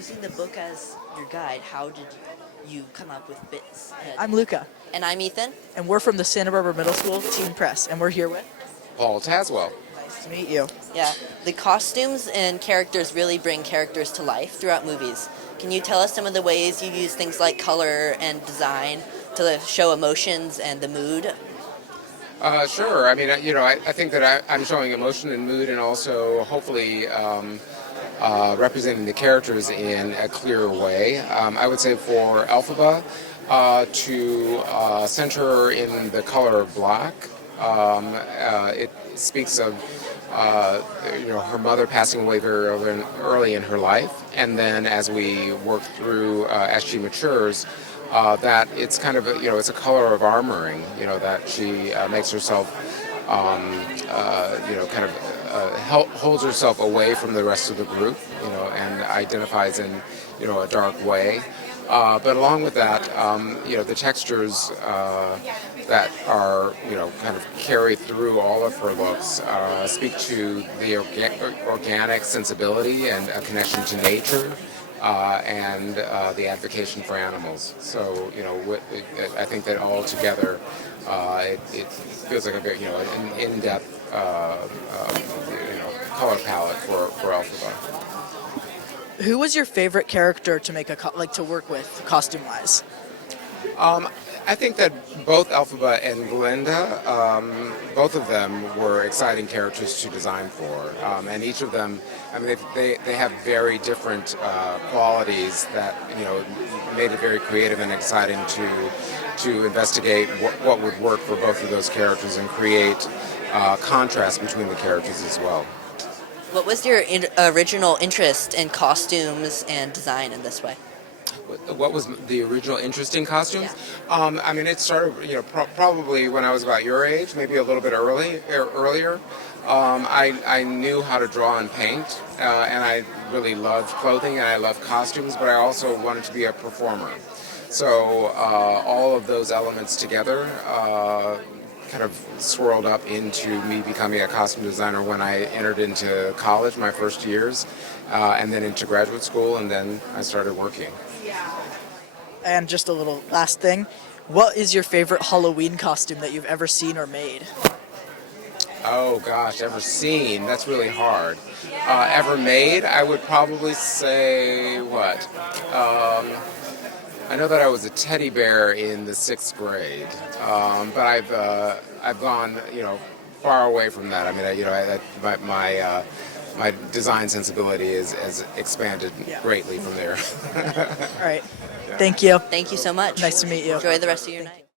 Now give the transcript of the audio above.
Using the book as your guide, how did you come up with bits? I'm Luka, And I'm Ethan. and we're from the Santa Barbara Middle School Teen Press, and we're here with... Paul TAZEWELL. Nice to meet you. Yeah, the costumes and characters really bring characters to life throughout movies. Can you tell us some of the ways you use things like color and design to show emotions and the mood? Sure. I mean, I think that I'm showing emotion and mood, and also hopefully representing the characters in a clearer way. I would say for Elphaba, to center her in the color of black. It speaks of her mother passing away very early in her life, and then as we work through as she matures, that it's kind of it's a color of armoring. That she makes herself holds herself away from the rest of the group, and identifies in a dark way. But along with that, the textures that are, kind of carry through all of her looks speak to the organic sensibility and a connection to nature, and the advocacy for animals. So, I think that all together, it feels like a very, an in-depth, color palette for Elphaba. Who was your favorite character to make to work with, costume-wise? I think that both Elphaba and Glinda, both of them were exciting characters to design for, and each of them, I mean, they have very different qualities that made it very creative and exciting to investigate what would work for both of those characters and create contrast between the characters as well. What was your original interest in costumes and design in this way? What was the original interest in costumes? Yeah. I mean, it started, probably when I was about your age, maybe a little bit earlier. I knew how to draw and paint, and I really loved clothing, and I loved costumes, but I also wanted to be a performer. So all of those elements together kind of swirled up into me becoming a costume designer when I entered into college, my first years, and then into graduate school, and then I started working. And just a little last thing, what is your favorite Halloween costume that you've ever seen or made? Oh gosh, ever seen? That's really hard. Ever made? I would probably say what? I know that I was a teddy bear in the 6th grade, but I've gone far away from that. I mean, my design sensibility has expanded greatly from there. All right. Thank you. Thank you so much. Nice to meet you. Enjoy the rest of your night.